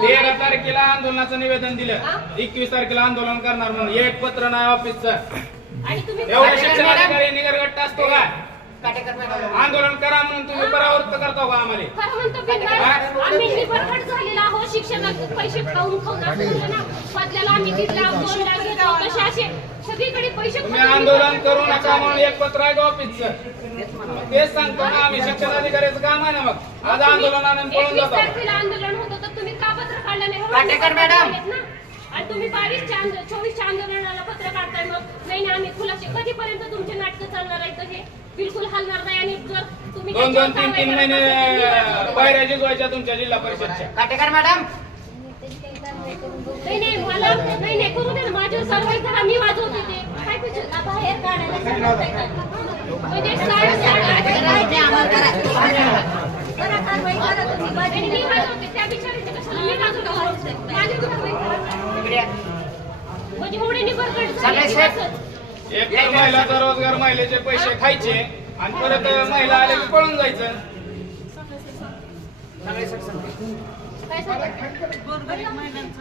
13 तारखेला आंदोलनाचं निवेदन दिलं, 21 तारखेला आंदोलन करणार म्हणून एक पत्र नाही ऑफिसचं. एवढा शिक्षण अधिकारी निगरगट्ट असतो का? आंदोलन करा म्हणून तुम्ही परावृत्त करता का आम्हाला? शिक्षणाचे पैसे खाऊन सगळीकडे पैसे तुम्ही आंदोलन करू नका म्हणून एक पत्र आहे का ऑफिसचं? तेच सांगतो ना आम्ही, शिक्षण अधिकाऱ्याचं काम आहे ना. मग आज आंदोलनाने पळून जातो. आंदोलन होतं तर तुम्ही का पत्र काढलं नाही? आणि तुम्ही 24 आंदोलनाला पत्र काढताय. मग नाही ना आम्ही खुलासे कधीपर्यंत तुमचे नाटक चालणार आहे? हे बिलकुल हलणार नाही. आणि जर तुम्ही 2-3 महिने पायऱ्या जिजवायच्या तुमच्या जिल्हा परिषदच्या. काटेकर मॅडम नाही मला नाही करू दे ना. माझ्यावर कारवाई करा, मी वाजवते ते. काय पाहिजे बाहेर काढायला सांगताय का? म्हणजे करा कारवाई करा तुम्ही. मी वाजवते त्या बिचारीचे कशाला मी वाजवते? माझ्यावर कारवाई करा. म्हणजे एवढे निबरकट झाले. एक तर महिलाचा रोजगार, महिलेचे पैसे खायचे आणि परत महिला आले की पळून जायचं.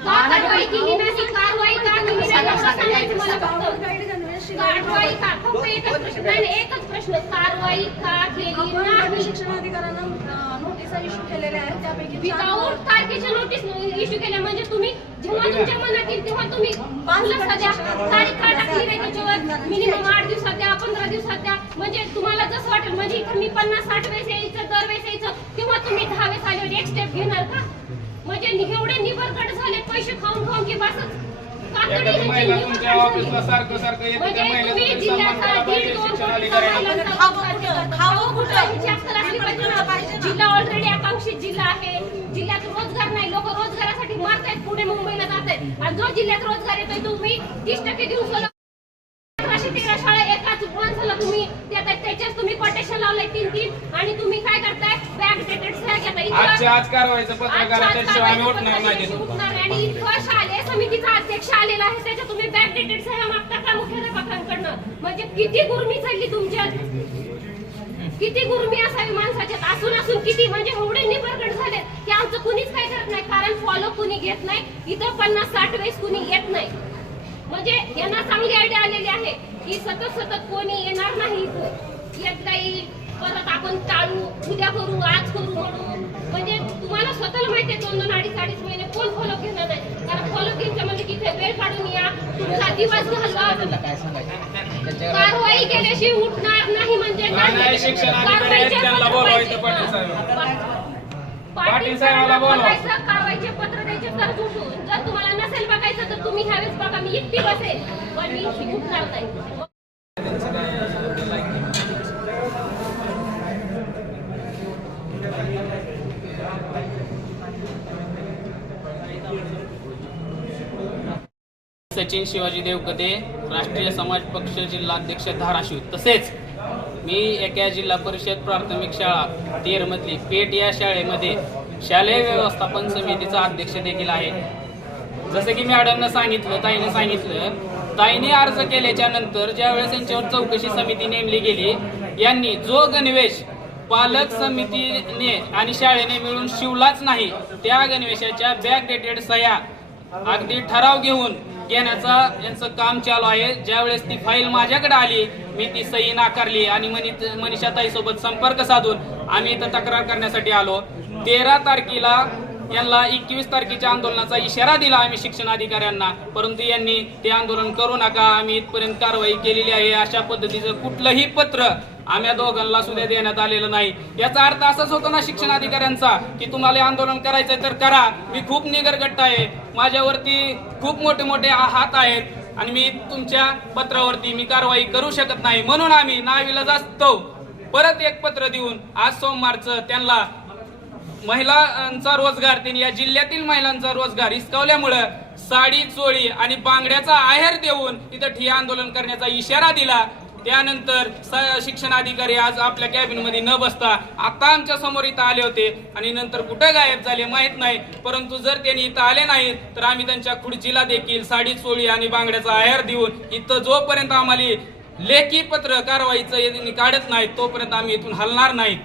कारवाई केली नाही. कारवाई का केली नाही सांगायचं मला फक्त. कारवाई का? फक्त एकच प्रश्न. नाही एकच प्रश्न. कारवाई का केली नाही? शिक्षणाधिकाऱ्यांना नोटीस इश्यू केलेल्या आहेत, त्यापैकी विदाऊट तारखेच्या नोटीस इश्यू केल्या. म्हणजे तुम्ही जेव्हा तुमच्या मनात येईल तेव्हा तुम्ही सध्या तारीख का टाकली नाही त्याच्यावर? मिनिमम 8 दिवसात द्या, 15 दिवसात द्या. म्हणजे तुम्हाला जसं वाटेल. म्हणजे इथं मी 50-60 वेळेस यायचं, दरवेळेस यायचं, तेव्हा तुम्ही 10 वेळेस आल्यावर एक स्टेप घेणार का? म्हणजे एवढे निबरकट झाले पैसे खाऊन खाऊन की बसच. महिला तुमच्या ऑफिसला सारखं येते, त्या महिलेचा सन्मान केला पाहिजे शिक्षण अधिकाऱ्यांना. जिल्हा ऑलरेडी आकांक्षित जिल्हा आहे. जिल्ह्यात रोजगार नाही, लोक रोजगारासाठी मारतायत, पुणे मुंबईला जात आहेत. आणि जो जिल्ह्यात रोजगार येतोय तुम्ही 30% देऊन 13 शाळा एकाच माणसाला तुम्ही देताय. त्याच्याच तुम्ही कोटेशन लावलंय 3-3. आणि तुम्ही काय करताय? बॅक डेटेड सह्या घेताय. आज कारवाईचं पत्र करा, त्याशिवाय आम्ही उठणार नाही. आणि इथं शालेय समितीचा अध्यक्ष आलेला आहे, त्याच्या तुम्ही बॅक डेटेड सह्या मागता का मुख्याध्यापकांकडनं? म्हणजे किती गुरमी चालली तुमच्यात? किती गुरमी असावी माणसाच्यात? असून किती म्हणजे एवढे निबरगट झाले की आमचं कुणीच काय करत नाही. कारण फॉलो कुणी घेत नाही. इथं 50-60 वेळेस कुणी येत नाही. म्हणजे यांना चांगली आयडिया आलेली आहे की सतत कोणी येणार नाही इथं. येत नाही, परत आपण टाळू, उद्या करू, आज करू म्हणून. म्हणजे तुम्हाला स्वतःला माहिती आहे 2-2, 2.5 महिने कोण फॉलो घेणार नाही. कारण फॉलो घ्यायचं म्हणजे तिथे वेळ काढून या, तुमचा दिवस घालवा. कारवाई केल्याशिवाय उठणार नाही. म्हणजे शिक्षण अधिकारी त्यांना बोलवायचं. पाटील साहेबांना बोलवायचं. कारवाईचे पत्र द्यायचे तर उठून. जर तुम्हाला नसेल बघायचं तर तुम्ही ह्यावेळेस बघा. मी एकटी बसेल पण मी उठणार नाही. सचिन शिवाजी देवकते, राष्ट्रीय समाज पक्ष जिल्हाध्यक्ष धाराशिव. तसेच मी एका जिल्हा परिषद प्राथमिक शाळा 13 मधली पेठ या शाळेमध्ये शालेय व्यवस्थापन समितीचा अध्यक्ष देखील आहे. जसं की मॅडमनं सांगितलं, ताईने सांगितलं, ताईने अर्ज केल्याच्या नंतर ज्यावेळेस यांच्यावर चौकशी समिती नेमली गेली, यांनी जो गणवेश पालक समितीने आणि शाळेने मिळून शिवलाच नाही, त्या गणवेशाच्या बॅक डेटेड सह्या अगदी ठराव घेऊन घेण्याचा यांचं काम चालू आहे. ज्यावेळेस ती फाईल माझ्याकडे आली, मी ती सही नाकारली आणि मनीषाताई सोबत संपर्क साधून आम्ही इथं तक्रार करण्यासाठी आलो. 13 तारखेला यांना 21 तारखेच्या आंदोलनाचा इशारा दिला आम्ही शिक्षण अधिकाऱ्यांना, परंतु यांनी ते आंदोलन करू नका, आम्ही इथपर्यंत कारवाई केलेली आहे, अशा पद्धतीचं कुठलंही पत्र आम्हा दोघांना सुद्धा देण्यात आलेलं नाही. याचा अर्थ असाच होतो ना शिक्षण अधिकाऱ्यांचा की तुम्हाला आंदोलन करायचंय तर करा. मी खूप निगरगट्ट आहे, माझ्यावरती खूप मोठे मोठे हात आहेत आणि मी तुमच्या पत्रावरती मी कारवाई करू शकत नाही. म्हणून आम्ही नाविलाज असतो परत एक पत्र देऊन आज सोमवारचं त्यांना महिलांचा रोजगार, त्यांनी या जिल्ह्यातील महिलांचा रोजगार हिसकावल्यामुळे साडी, चोळी आणि बांगड्याचा आहेर देऊन तिथं ठिय्या आंदोलन करण्याचा इशारा दिला. त्यानंतर शिक्षण अधिकारी आज आपल्या कॅबिनमध्ये न बसता आता आमच्या समोर इथं आले होते आणि नंतर कुठे गायब झाले माहित नाही. परंतु जर त्यांनी इथं आले नाहीत तर आम्ही त्यांच्या खुर्चीला देखील साडी, चोळी आणि बांगड्याचा आहेर देऊन इथं जोपर्यंत आम्हाला लेखी पत्र कारवाईचं काढत नाहीत तोपर्यंत आम्ही इथून हलणार नाहीत.